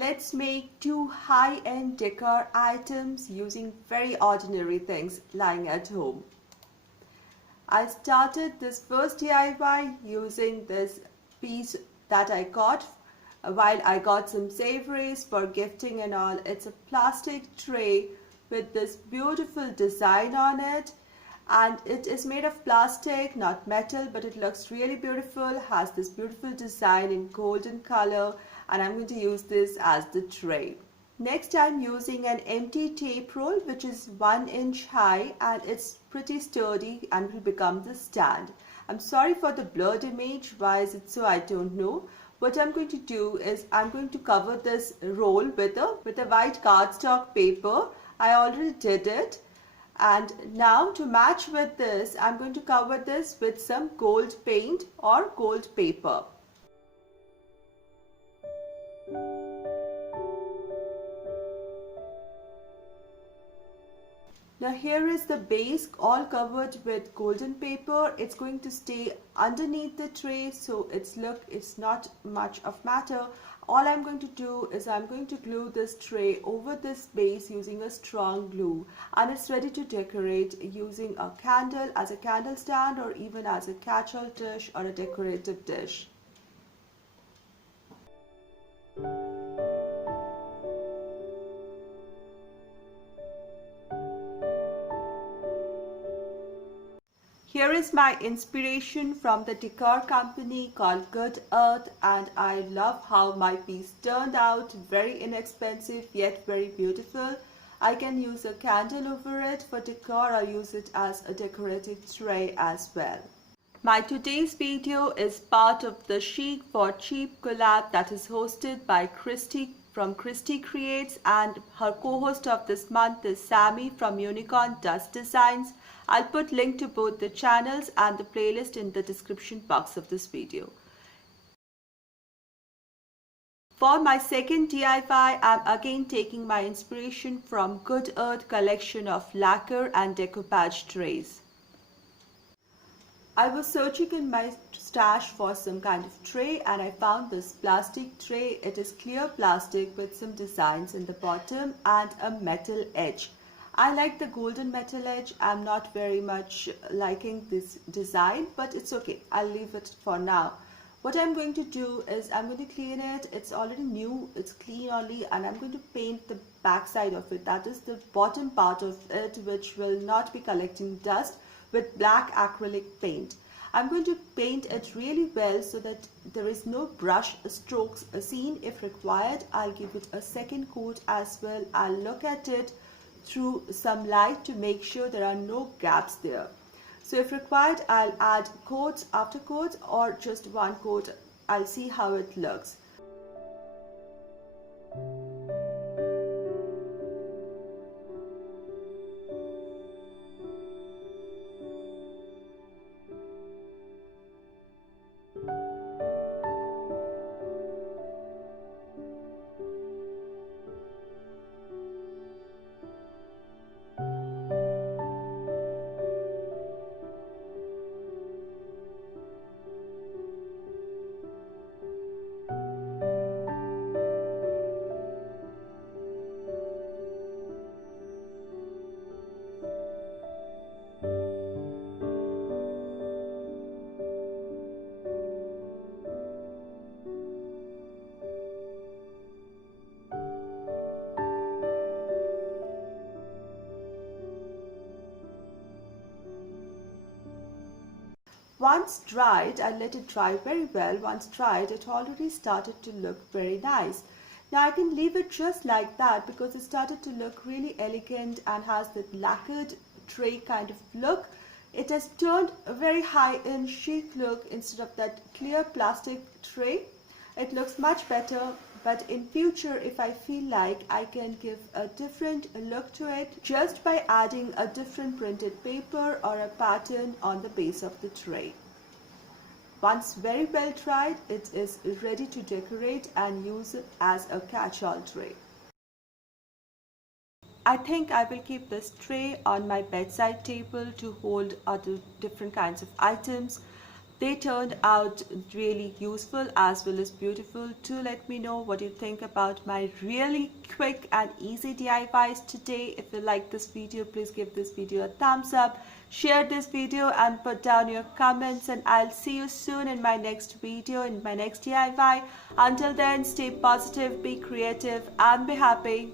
Let's make two high-end decor items using very ordinary things lying at home. I started this first DIY using this piece that I got while I got some savories for gifting and all. It's a plastic tray with this beautiful design on it, and it is made of plastic, not metal, but it looks really beautiful, has this beautiful design in golden color, and I'm going to use this as the tray. Next, I'm using an empty tape roll which is 1 inch high, and it's pretty sturdy and will become the stand. I'm sorry for the blurred image. Why is it so? I don't know. What I'm going to do is I'm going to cover this roll with a white cardstock paper. I already did it. And now to match with this, I'm going to cover this with some gold paint or gold paper. Now here is the base all covered with golden paper. It's going to stay underneath the tray, so its look is not much of matter. All I'm going to do is I'm going to glue this tray over this base using a strong glue, and it's ready to decorate using a candle as a candle stand or even as a catch-all dish or a decorative dish. Here is my inspiration from the decor company called Good Earth, and I love how my piece turned out. Very inexpensive yet very beautiful. I can use a candle over it for decor or use it as a decorative tray as well. My today's video is part of the Chic for Cheap collab that is hosted by Christy from Christy Creates, and her co-host of this month is Sammy from Unicorn Dust Designs. I'll put link to both the channels and the playlist in the description box of this video. For my second DIY, I'm again taking my inspiration from Good Earth collection of lacquer and decoupage trays. I was searching in my stash for some kind of tray, and I found this plastic tray. It is clear plastic with some designs in the bottom and a metal edge. I like the golden metal edge. I'm not very much liking this design, but it's okay. I'll leave it for now. What I'm going to do is I'm going to clean it. It's already new, it's clean only, and I'm going to paint the back side of it. That is the bottom part of it, which will not be collecting dust, with black acrylic paint. I'm going to paint it really well so that there is no brush strokes seen. If required, I'll give it a second coat as well. I'll look at it through some light to make sure there are no gaps there. So if required, I'll add coats after coats or just one coat. I'll see how it looks. Once dried, I let it dry very well. Once dried, it already started to look very nice. Now I can leave it just like that because it started to look really elegant and has that lacquered tray kind of look. It has turned a very high-end chic look instead of that clear plastic tray. It looks much better, but in future, if I feel like, I can give a different look to it just by adding a different printed paper or a pattern on the base of the tray. Once very well dried, it is ready to decorate and use it as a catch-all tray. I think I will keep this tray on my bedside table to hold other different kinds of items. They turned out really useful as well as beautiful. Do let me know what you think about my really quick and easy DIYs today. If you like this video, please give this video a thumbs up, share this video and put down your comments, and I'll see you soon in my next video, in my next DIY. Until then, stay positive, be creative and be happy.